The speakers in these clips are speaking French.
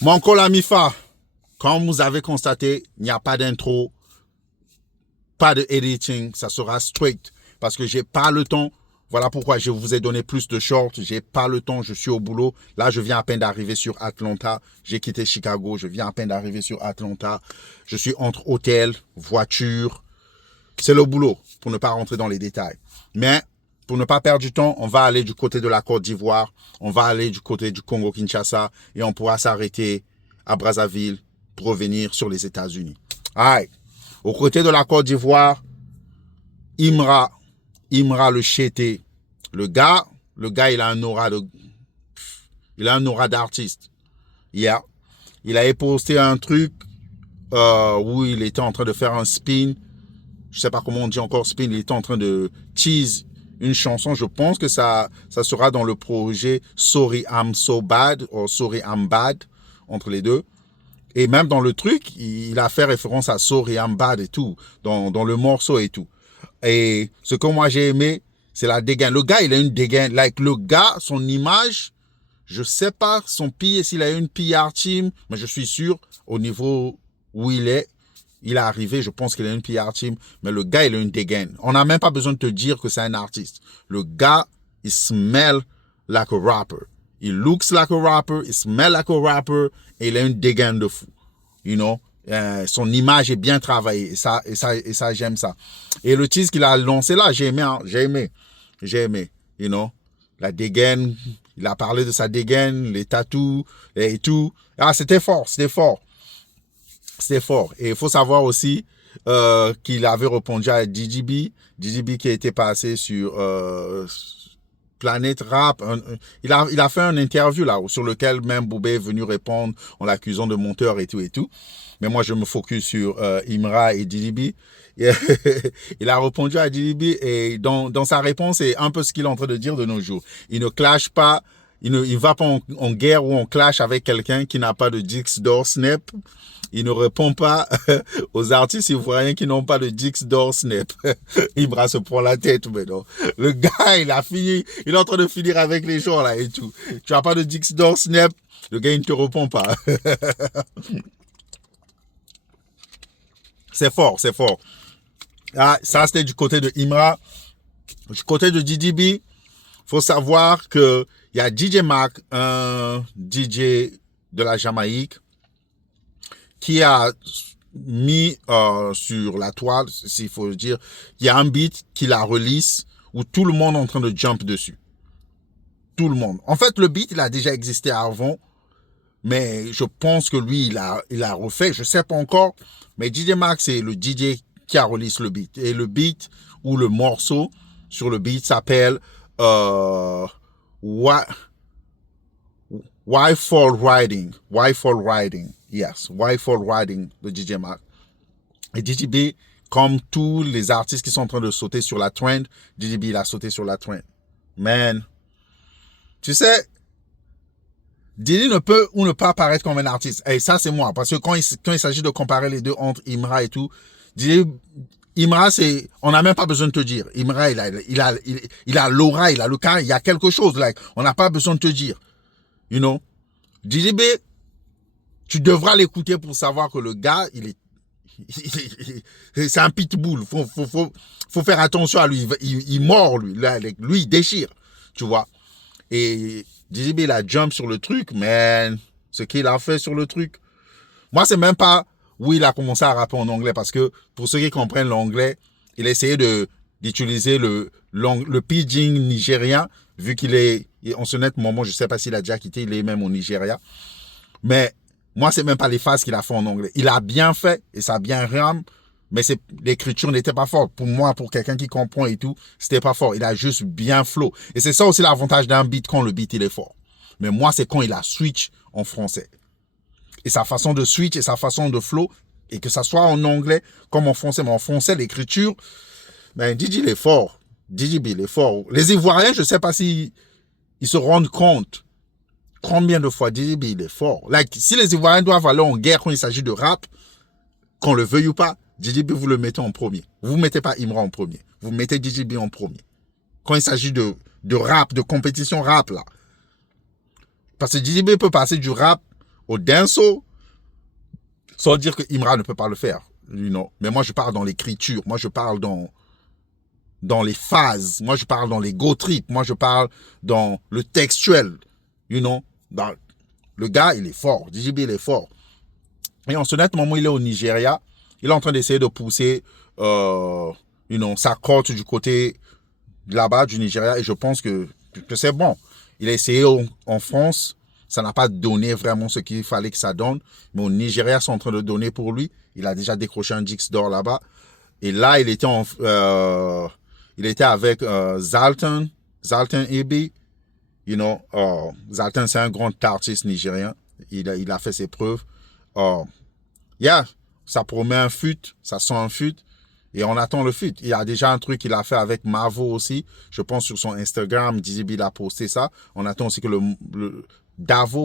Mon Kolamifa, comme vous avez constaté, il n'y a pas d'intro, pas de editing, ça sera strict parce que j'ai pas le temps. Voilà pourquoi je vous ai donné plus de shorts. J'ai pas le temps, je suis au boulot. Là, je viens à peine d'arriver sur Atlanta. J'ai quitté Chicago, je viens à peine d'arriver sur Atlanta. Je suis entre hôtel, voiture. C'est le boulot, pour ne pas rentrer dans les détails. Mais pour ne pas perdre du temps, on va aller du côté de la Côte d'Ivoire, on va aller du côté du Congo-Kinshasa et on pourra s'arrêter à Brazzaville pour revenir sur les États-Unis. Aïe. Au côté de la Côte d'Ivoire, Imra le chété. Le gars, il a un aura d'artiste. Yeah. Il a posté un truc où il était en train de faire un spin. Je sais pas comment on dit encore spin. Il était en train de tease une chanson. Je pense que ça sera dans le projet Sorry I'm So Bad ou Sorry I'm Bad, entre les deux. Et même dans le truc, il a fait référence à Sorry I'm Bad et tout, dans le morceau et tout. Et ce que moi j'ai aimé, c'est la dégaine. Le gars, il a une dégaine. Like, le gars, son image, je sais pas s'il a une PR team, mais je suis sûr, au niveau où il est arrivé, je pense qu'il a une PR team, mais le gars, il a une dégaine. On n'a même pas besoin de te dire que c'est un artiste. Le gars, il smell like a rapper. Il looks like a rapper, il smell like a rapper, et il a une dégaine de fou. You know? Son image est bien travaillée, et ça, j'aime ça. Et le tease qu'il a lancé là, j'ai aimé, you know? La dégaine, il a parlé de sa dégaine, les tatous et tout. Ah, c'était fort. Et il faut savoir aussi qu'il avait répondu à DJB qui a été passé sur Planète Rap. Il a fait une interview là sur lequel même Boubé est venu répondre en l'accusant de monteur et tout. Mais moi, je me focus sur Imra et DJB. Il a répondu à DJB et dans sa réponse, c'est un peu ce qu'il est en train de dire de nos jours. Il ne clash pas, il va pas en guerre ou en clash avec quelqu'un qui n'a pas de Dix d'or Snap. Il ne répond pas aux artistes ivoiriens qui n'ont pas de Dix d'or Snap. Ibra se prend la tête, mais non. Le gars, il est en train de finir avec les gens là et tout. Tu as pas de Dix d'or Snap, le gars, il ne te répond pas. C'est fort. Ah, ça, c'était du côté de Imra. Du côté de DJB, faut savoir que il y a DJ Mac, un DJ de la Jamaïque, qui a mis sur la toile, s'il faut le dire, il y a un beat qu'il a release où tout le monde est en train de jump dessus. Tout le monde. En fait, le beat, il a déjà existé avant, mais je pense que lui, il a refait, je sais pas encore, mais DJ Max, c'est le DJ qui a release le beat. Et le beat ou le morceau sur le beat s'appelle Why Fall Riding. Yes, Why Fall Riding de DJ Max. Et DJB, comme tous les artistes qui sont en train de sauter sur la trend, DJB, il a sauté sur la trend. Man, tu sais, Didi ne peut ou ne pas apparaître comme un artiste. Et ça, c'est moi. Parce que quand il s'agit de comparer les deux entre Imra et tout, Didi, Imra, on n'a même pas besoin de te dire. Imra, il a l'aura, il a le cas, il y a quelque chose, like, on n'a pas besoin de te dire. You know? DJB, tu devras l'écouter pour savoir que le gars, c'est un pitbull. Faut faire attention à lui. Il mord, lui. Lui, il déchire. Tu vois? Et DJB, il a jump sur le truc, man. Ce qu'il a fait sur le truc. Moi, c'est même pas où il a commencé à rapper en anglais, parce que pour ceux qui comprennent l'anglais, il a essayé d'utiliser le pidgin nigérien, vu qu'il est, en ce net moment, je sais pas s'il a déjà quitté, il est même au Nigeria. Mais moi, c'est même pas les phases qu'il a fait en anglais. Il a bien fait, et ça a bien rime, mais l'écriture n'était pas forte. Pour moi, pour quelqu'un qui comprend et tout, c'était pas fort. Il a juste bien flow. Et c'est ça aussi l'avantage d'un beat quand le beat, il est fort. Mais moi, c'est quand il a switch en français. Et sa façon de switch et sa façon de flow, et que ça soit en anglais comme en français. Mais en français, l'écriture, ben, DJ, il est fort. DJB, il est fort. Les Ivoiriens, je sais pas si ils se rendent compte combien de fois DJB, il est fort. Like, si les Ivoiriens doivent aller en guerre quand il s'agit de rap, qu'on le veuille ou pas, DJB, vous le mettez en premier. Vous ne mettez pas Imra en premier. Vous mettez DJB en premier. Quand il s'agit de rap, de compétition rap, là. Parce que DJB peut passer du rap au dancehall, sans dire que Imra ne peut pas le faire. Mais moi, je parle dans l'écriture. Moi, je parle dans les phases. Moi, je parle dans les go trips. Moi, je parle dans le textuel. Le gars, il est fort. DJB, il est fort. Et en ce net moment, il est au Nigeria. Il est en train d'essayer de pousser sa cote du côté là-bas du Nigeria. Et je pense que c'est bon. Il a essayé en France. Ça n'a pas donné vraiment ce qu'il fallait que ça donne. Mais au Nigeria, c'est en train de donner pour lui. Il a déjà décroché un Dix d'or là-bas. Et là, il était avec Zaltan Ibi. Zaltan, c'est un grand artiste nigérien. Il a fait ses preuves. Ça promet un feat. Ça sent un feat. Et on attend le feat. Il y a déjà un truc qu'il a fait avec Mavo aussi. Je pense sur son Instagram, DJB, il a posté ça. On attend aussi que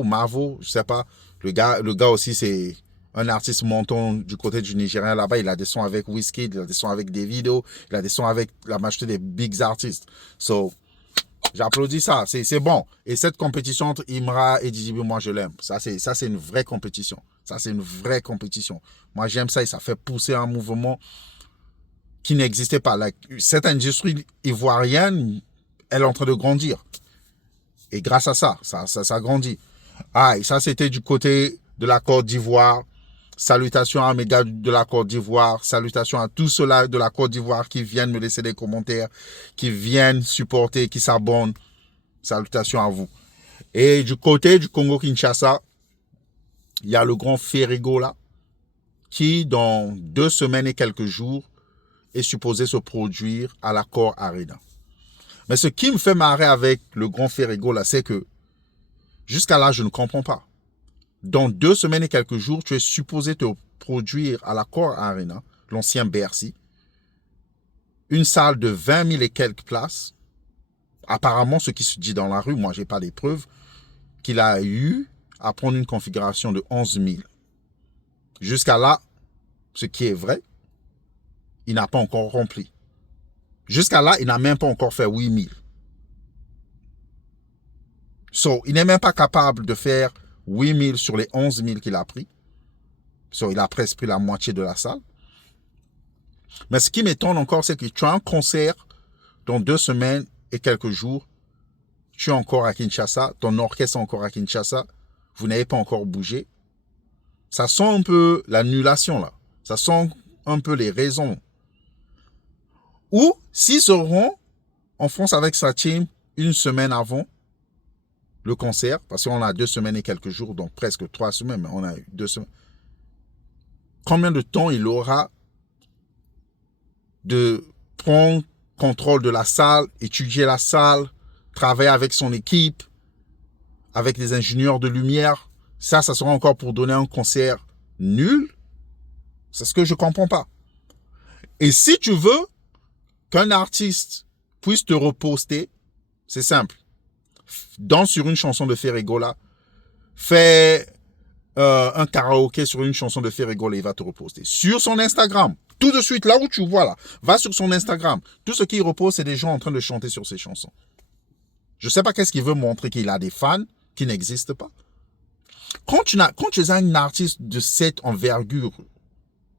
Mavo, je sais pas. Le gars aussi, c'est un artiste monton du côté du Nigérien là-bas. Il a des sons avec Wizkid, il a des sons avec Davido, il a des sons avec la majorité des big artistes. So, j'applaudis ça. C'est bon. Et cette compétition entre Imra et DJB, moi, je l'aime. Ça, c'est une vraie compétition. Ça, c'est une vraie compétition. Moi, j'aime ça et ça fait pousser un mouvement qui n'existait pas. Cette industrie ivoirienne, elle est en train de grandir. Et grâce à ça grandit. Et ça, c'était du côté de la Côte d'Ivoire. Salutations à mes gars de la Côte d'Ivoire. Salutations à tous ceux-là de la Côte d'Ivoire qui viennent me laisser des commentaires, qui viennent supporter, qui s'abonnent. Salutations à vous. Et du côté du Congo-Kinshasa, il y a le grand Ferrigo là, qui dans 2 semaines et quelques jours est supposé se produire à l'Accor Arena. Mais ce qui me fait marrer avec le grand Ferrigo là, c'est que jusqu'à là, je ne comprends pas. Dans 2 semaines et quelques jours, tu es supposé te produire à l'Accor Arena, l'ancien Bercy, une salle de 20 000 et quelques places. Apparemment, ce qui se dit dans la rue, moi, je n'ai pas les preuves, qu'il a eu à prendre une configuration de 11 000. Jusqu'à là, ce qui est vrai, il n'a pas encore rempli. Jusqu'à là, il n'a même pas encore fait 8 000. So, il n'est même pas capable de faire 8 000 sur les 11 000 qu'il a pris. So, il a presque pris la moitié de la salle. Mais ce qui m'étonne encore, c'est que tu as un concert dans 2 semaines et quelques jours. Tu es encore à Kinshasa. Ton orchestre est encore à Kinshasa. Vous n'avez pas encore bougé. Ça sent un peu l'annulation, là. Ça sent un peu les raisons. Ou s'ils seront en France avec sa team 1 semaine avant le concert, parce qu'on a 2 semaines et quelques jours, donc presque 3 semaines, mais on a 2 semaines. Combien de temps il aura de prendre contrôle de la salle, étudier la salle, travailler avec son équipe, avec des ingénieurs de lumière? Ça sera encore pour donner un concert nul? C'est ce que je ne comprends pas. Et si tu veux qu'un artiste puisse te reposter, c'est simple. Danse sur une chanson de Ferrigo là, fais un karaoké sur une chanson de Ferrigo là, il va te reposter. Sur son Instagram, tout de suite, là où tu vois là, va sur son Instagram. Tout ce qu'il repose, c'est des gens en train de chanter sur ses chansons. Je ne sais pas qu'est-ce qu'il veut montrer, qu'il a des fans qui n'existent pas. Quand tu es un artiste de cette envergure,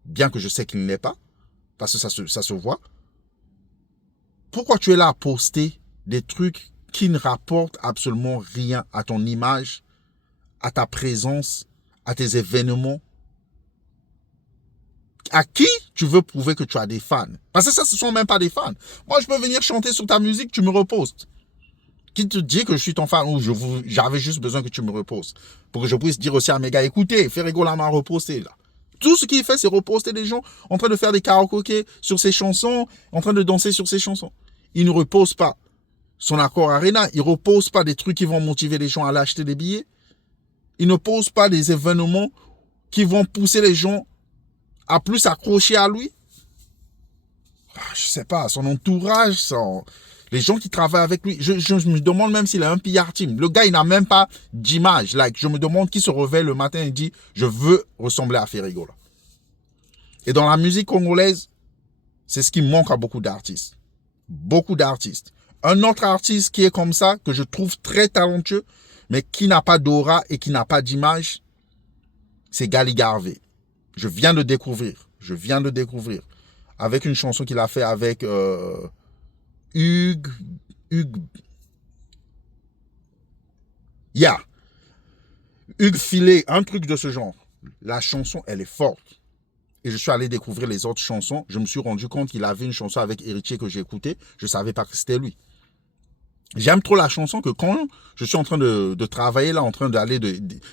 bien que je sais qu'il ne l'est pas, parce que ça se voit, pourquoi tu es là à poster des trucs qui ne rapportent absolument rien à ton image, à ta présence, à tes événements? À qui tu veux prouver que tu as des fans? Parce que ça, ce ne sont même pas des fans. Moi, je peux venir chanter sur ta musique, tu me repostes. Qui te dit que je suis ton fan ou j'avais juste besoin que tu me repostes pour que je puisse dire aussi à mes gars, écoutez, Ferrigo là m'a reposté là. Tout ce qu'il fait, c'est reposter des gens en train de faire des karaokés sur ses chansons, en train de danser sur ses chansons. Il ne repose pas son Accor Arena, il ne repose pas des trucs qui vont motiver les gens à aller acheter des billets. Il ne pose pas des événements qui vont pousser les gens à plus s'accrocher à lui. Je sais pas, son entourage, les gens qui travaillent avec lui. Je me demande même s'il a un PR team. Le gars, il n'a même pas d'image. Je me demande qui se réveille le matin et dit « Je veux ressembler à Ferrigo. » Et dans la musique congolaise, c'est ce qui manque à beaucoup d'artistes. Beaucoup d'artistes. Un autre artiste qui est comme ça, que je trouve très talentueux, mais qui n'a pas d'aura et qui n'a pas d'image, c'est Gali Garvey. Je viens de découvrir. Avec une chanson qu'il a fait avec Hugues. Yeah. Hugues Filet, un truc de ce genre. La chanson, elle est forte. Et je suis allé découvrir les autres chansons. Je me suis rendu compte qu'il avait une chanson avec Héritier que j'ai écoutée. Je ne savais pas que c'était lui. J'aime trop la chanson que quand je suis en train de travailler là, en train d'aller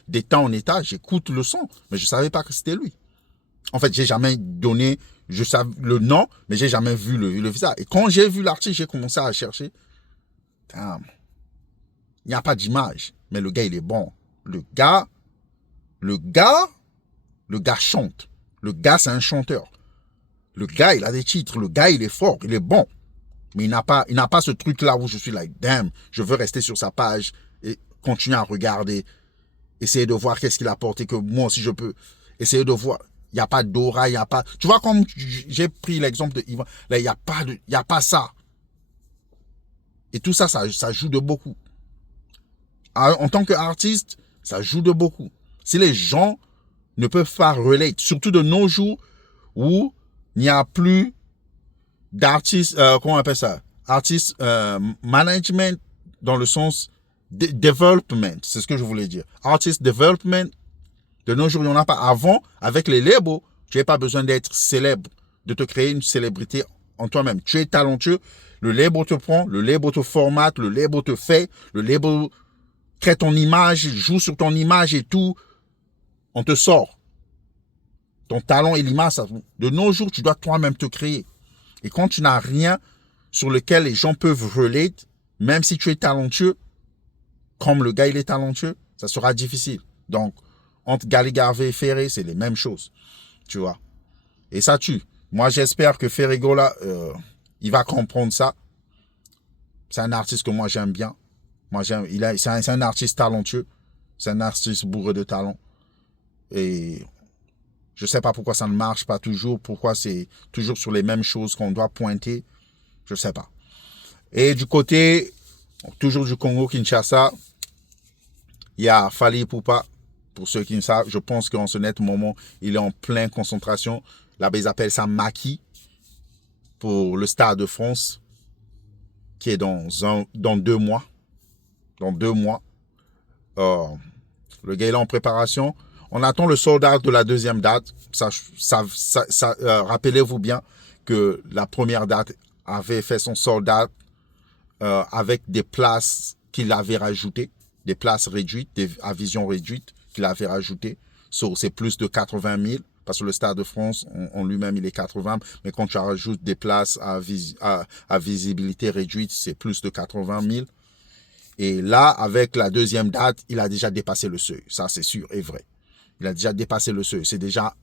d'état en état, j'écoute le son. Mais je ne savais pas que c'était lui. En fait, j'ai jamais donné, je savais le nom, mais j'ai jamais vu le visage. Et quand j'ai vu l'artiste, j'ai commencé à chercher. Damn. Il n'y a pas d'image, mais le gars, il est bon. Le gars chante. Le gars, c'est un chanteur. Le gars, il a des titres. Le gars, il est fort. Il est bon. Mais il n'a pas ce truc-là où je suis like, damn, je veux rester sur sa page et continuer à regarder. Essayer de voir qu'est-ce qu'il a apporté que moi aussi je peux. Essayer de voir. Il n'y a pas d'aura, il n'y a pas. Tu vois, comme j'ai pris l'exemple de Yvan, là, il n'y a pas ça. Et tout ça, ça joue de beaucoup. En tant qu'artiste, ça joue de beaucoup. Si les gens ne peuvent pas relate, surtout de nos jours où il n'y a plus d'artistes, comment on appelle ça? Artist management dans le sens development, c'est ce que je voulais dire. Artist development, de nos jours, il n'y en a pas. Avant, avec les labels, tu n'avais pas besoin d'être célèbre, de te créer une célébrité en toi-même. Tu es talentueux, le label te prend, le label te formate, le label te fait, le label crée ton image, joue sur ton image et tout. On te sort. Ton talent et l'image, de nos jours, tu dois toi-même te créer. Et quand tu n'as rien sur lequel les gens peuvent relate, même si tu es talentueux, comme le gars il est talentueux, ça sera difficile. Donc, entre Gali Garvey et Ferré, c'est les mêmes choses. Tu vois. Et ça tue. Moi, j'espère que Ferrigo, là, il va comprendre ça. C'est un artiste que moi, j'aime bien. Moi, c'est un artiste talentueux. C'est un artiste bourré de talent. Et je ne sais pas pourquoi ça ne marche pas toujours. Pourquoi c'est toujours sur les mêmes choses qu'on doit pointer. Je ne sais pas. Et du côté, toujours du Congo-Kinshasa, il y a Fally Ipupa. Pour ceux qui ne savent, je pense qu'en ce net moment, il est en pleine concentration. Là-bas, ils appellent ça Maki pour le Stade de France, qui est dans 2 mois. Dans 2 mois. Le gars est là en préparation. On attend le sold-out de la deuxième date. Rappelez-vous bien que la première date avait fait son sold-out avec des places qu'il avait rajoutées, des places réduites, à vision réduite qu'il avait rajoutées. C'est plus de 80 000, parce que le Stade de France, en lui-même, il est 80, mais quand tu rajoutes des places à visibilité réduite, c'est plus de 80 000. Et là, avec la deuxième date, il a déjà dépassé le seuil. Ça, c'est sûr et vrai. Il a déjà dépassé le seuil. C'est déjà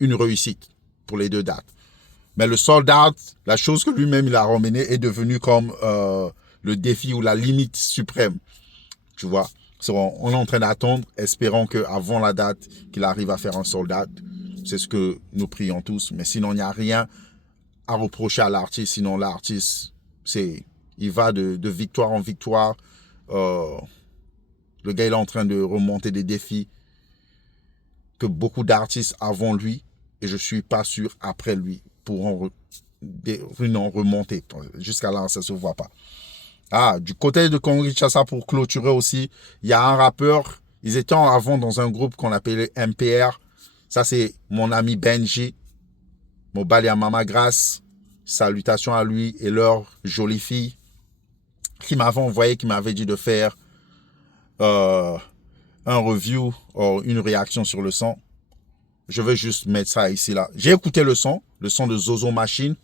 une réussite pour les 2 dates. Mais le sold out, la chose que lui-même il a ramené est devenu comme le défi ou la limite suprême. Tu vois, on est en train d'attendre, espérant qu'avant la date, qu'il arrive à faire un sold out. C'est ce que nous prions tous. Mais sinon, il n'y a rien à reprocher à l'artiste. Sinon, l'artiste, il va de victoire en victoire. Le gars, il est en train de remonter des défis que beaucoup d'artistes avant lui, et je ne suis pas sûr après lui, pourront remonter. Jusqu'à là, ça ne se voit pas. Du côté de Congo-Kinshasa, pour clôturer aussi, il y a un rappeur. Ils étaient avant dans un groupe qu'on appelait MPR. Ça, c'est mon ami Benji, Mobali à Mama Grace. Salutations à lui et leur jolie fille qui m'avait envoyé, qui m'avait dit de faire un review ou une réaction sur le son. Je vais juste mettre ça ici, là. J'ai écouté le son de Zozo Machine.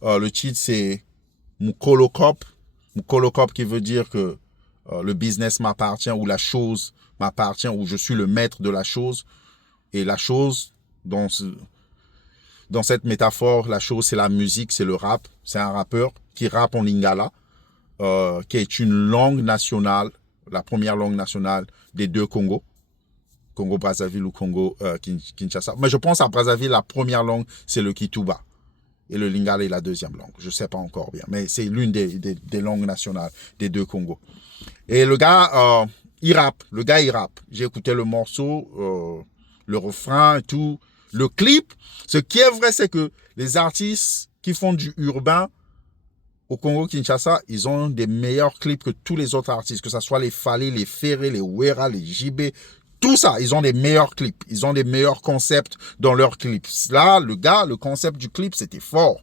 Le titre, c'est Mukolo Cop. Mukolo Cop qui veut dire que le business m'appartient ou la chose m'appartient ou je suis le maître de la chose. Et la chose, dans cette métaphore, la chose, c'est la musique, c'est le rap. C'est un rappeur qui rappe en lingala, qui est une langue nationale, la première langue nationale des 2 Congos. Congo-Brazzaville ou Congo-Kinshasa. Mais je pense à Brazzaville, la première langue, c'est le Kituba. Et le Lingala est la deuxième langue. Je ne sais pas encore bien. Mais c'est l'une des langues nationales des 2 Congos. Et le gars, il rappe. Le gars, il rappe. J'ai écouté le morceau, le refrain et tout. Le clip, ce qui est vrai, c'est que les artistes qui font du urbain au Congo-Kinshasa, ils ont des meilleurs clips que tous les autres artistes, que ce soit les Fally, les Ferré, les Wera, les JB, tout ça, ils ont des meilleurs clips. Ils ont des meilleurs concepts dans leurs clips. Là, le concept du clip, c'était fort.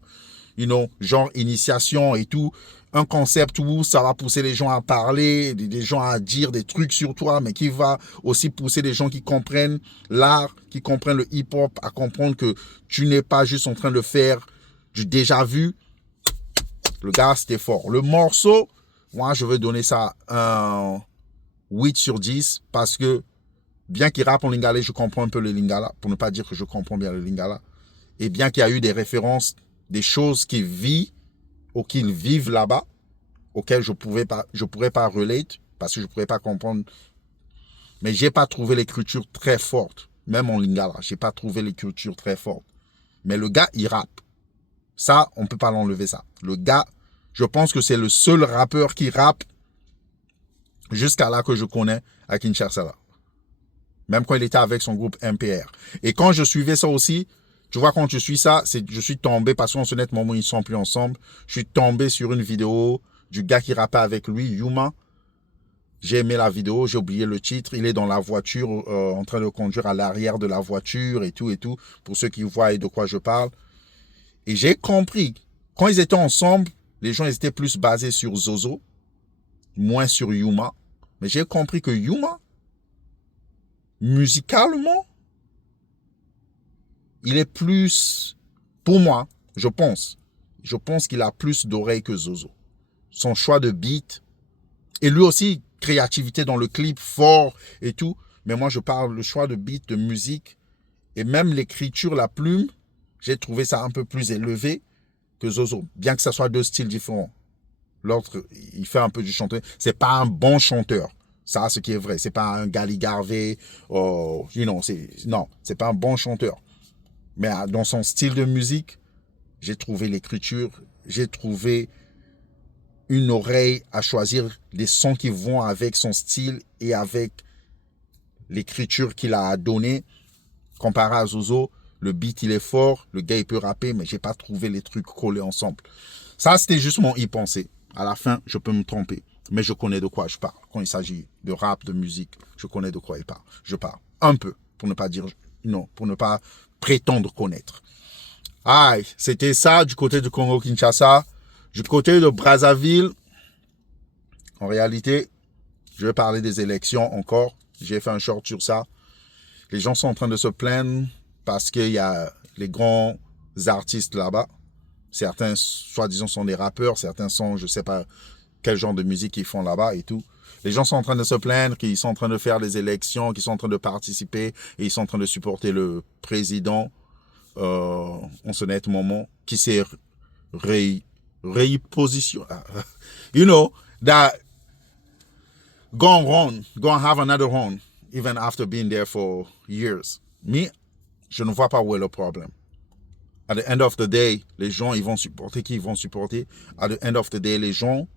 Genre initiation et tout. Un concept où ça va pousser les gens à parler, des gens à dire des trucs sur toi, mais qui va aussi pousser les gens qui comprennent l'art, qui comprennent le hip-hop, à comprendre que tu n'es pas juste en train de faire du déjà vu. Le gars, c'était fort. Le morceau, moi, je veux donner ça un 8 sur 10 parce que bien qu'il rappe en lingala, je comprends un peu le lingala, pour ne pas dire que je comprends bien le lingala. Et bien qu'il y a eu des références, des choses qu'il vit ou qu'ils vivent là-bas, auxquelles je pourrais pas relate, parce que je pourrais pas comprendre. Mais j'ai pas trouvé l'écriture très forte. Même en lingala, j'ai pas trouvé l'écriture très forte. Mais le gars, il rappe. Ça, on peut pas l'enlever, ça. Le gars, je pense que c'est le seul rappeur qui rappe jusqu'à là que je connais à Kinshasa. Même quand il était avec son groupe MPR. Et quand je suivais ça aussi, tu vois, quand je suis ça, je suis tombé, parce qu'en ce net moment, ils sont plus ensemble. Je suis tombé sur une vidéo du gars qui rappait avec lui, Yuma. J'ai aimé la vidéo, j'ai oublié le titre. Il est dans la voiture, en train de conduire à l'arrière de la voiture et tout, pour ceux qui voient de quoi je parle. Et j'ai compris, quand ils étaient ensemble, les gens étaient plus basés sur Zozo, moins sur Yuma. Mais j'ai compris que Yuma, musicalement, il est plus, pour moi, je pense qu'il a plus d'oreilles que Zozo. Son choix de beat, et lui aussi, créativité dans le clip, fort et tout. Mais moi, je parle le choix de beat, de musique, et même l'écriture, la plume, j'ai trouvé ça un peu plus élevé que Zozo, bien que ça soit deux styles différents. L'autre, il fait un peu du chanteur. C'est pas un bon chanteur. Ça, ce qui est vrai. C'est pas un Gali Garvey. Non, c'est pas un bon chanteur. Mais dans son style de musique, j'ai trouvé l'écriture, j'ai trouvé une oreille à choisir les sons qui vont avec son style et avec l'écriture qu'il a donnée. Comparé à Zozo, le beat, il est fort, le gars, il peut rapper, mais j'ai pas trouvé les trucs collés ensemble. Ça, c'était juste mon y-penser. À la fin, je peux me tromper, mais je connais de quoi je parle. Quand il s'agit de rap, de musique, je connais de quoi je parle. Un peu, pour ne pas dire non, pour ne pas prétendre connaître. Aïe, c'était ça du côté du Congo-Kinshasa. Du côté de Brazzaville, en réalité, je vais parler des élections encore. J'ai fait un short sur ça. Les gens sont en train de se plaindre parce qu'il y a les grands artistes là-bas. Certains, soi-disant, sont des rappeurs. Certains sont, je ne sais pas quel genre de musique ils font là-bas et tout. Les gens sont en train de se plaindre qu'ils sont en train de faire des élections, qu'ils sont en train de participer et ils sont en train de supporter le président en ce net moment qui s'est repositionné. You know, that go and have another run, even after being there for years. Mais je ne vois pas où est le problème. At the end of the day, les gens, ils vont supporter qui ils vont supporter. At the end of the day, les gens,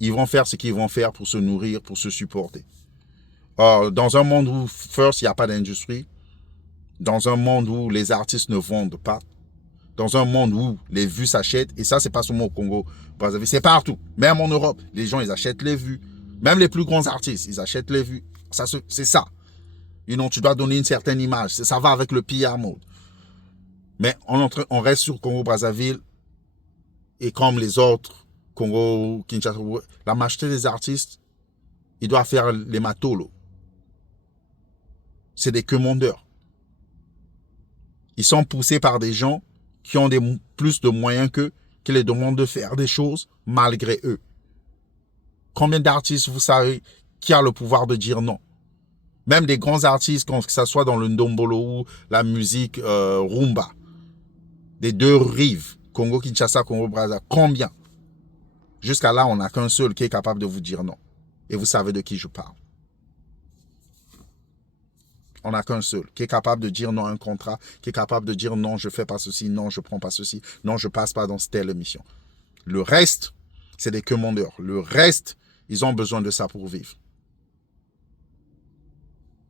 ils vont faire ce qu'ils vont faire pour se nourrir, pour se supporter. Dans un monde où, first, il n'y a pas d'industrie, dans un monde où les artistes ne vendent pas, dans un monde où les vues s'achètent, et ça, c'est pas seulement au Congo, c'est partout. Même en Europe, les gens, ils achètent les vues. Même les plus grands artistes, ils achètent les vues. C'est ça. Tu dois donner une certaine image. Ça va avec le PR mode. Mais on reste sur Congo-Brazzaville, et comme les autres, Congo, Kinshasa, la majorité des artistes, ils doivent faire les matolos. C'est des commandeurs. Ils sont poussés par des gens qui ont plus de moyens qu'eux, qui les demandent de faire des choses malgré eux. Combien d'artistes, vous savez, qui a le pouvoir de dire non? Même des grands artistes, que ce soit dans le ndombolo ou la musique rumba, des deux rives, Congo-Kinshasa, Congo-Brazza, combien? Jusqu'à là, on n'a qu'un seul qui est capable de vous dire non. Et vous savez de qui je parle. On n'a qu'un seul qui est capable de dire non à un contrat, qui est capable de dire non, je ne fais pas ceci, non, je ne prends pas ceci, non, je ne passe pas dans telle émission. Le reste, c'est des commandeurs. Le reste, ils ont besoin de ça pour vivre.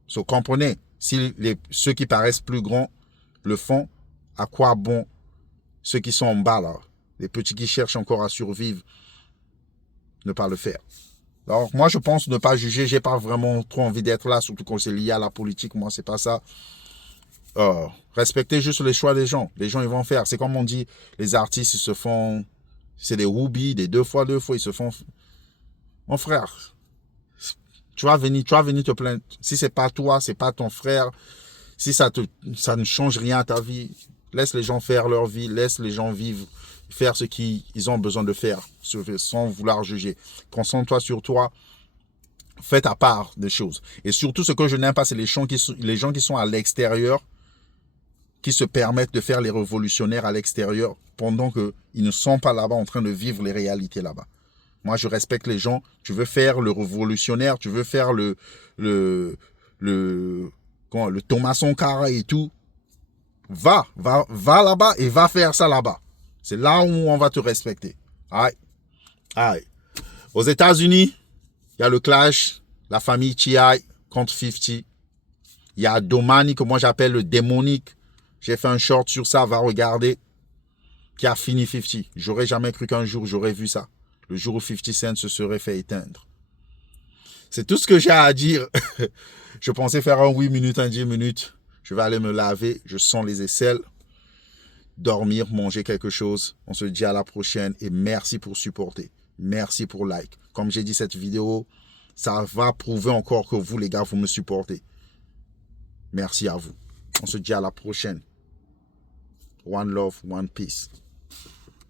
So, comprenez, si ceux qui paraissent plus grands le font, à quoi bon ceux qui sont en bas là, les petits qui cherchent encore à survivre, ne pas le faire. Alors, moi, je pense ne pas juger. J'ai pas vraiment trop envie d'être là, surtout quand c'est lié à la politique. Moi, c'est pas ça. Respectez juste les choix des gens. Les gens, ils vont faire. C'est comme on dit, les artistes, ils se font... C'est des roubies, des deux fois, ils se font... Mon frère, tu vas venir te plaindre. Si c'est pas toi, c'est pas ton frère, si ça ne change rien à ta vie, laisse les gens faire leur vie, laisse les gens vivre, faire ce qu'ils ont besoin de faire, sans vouloir juger. Concentre-toi sur toi, fais ta part des choses. Et surtout, ce que je n'aime pas, c'est les gens qui sont à l'extérieur, qui se permettent de faire les révolutionnaires à l'extérieur, pendant qu'ils ne sont pas là-bas en train de vivre les réalités là-bas. Moi, je respecte les gens. Tu veux faire le révolutionnaire, tu veux faire le Thomas Sankara et tout. Va là-bas et va faire ça là-bas. C'est là où on va te respecter. Aïe. Aux États-Unis, il y a le clash, la famille T.I. contre 50. Il y a Domani, que moi j'appelle le démonique. J'ai fait un short sur ça, va regarder. Qui a fini 50. J'aurais jamais cru qu'un jour j'aurais vu ça. Le jour où 50 Cent se serait fait éteindre. C'est tout ce que j'ai à dire. Je pensais faire un 8 minutes, un 10 minutes. Je vais aller me laver. Je sens les aisselles. Dormir, manger quelque chose. On se dit à la prochaine. Et merci pour supporter. Merci pour like. Comme j'ai dit, cette vidéo, ça va prouver encore que vous, les gars, vous me supportez. Merci à vous. On se dit à la prochaine. One love, one peace.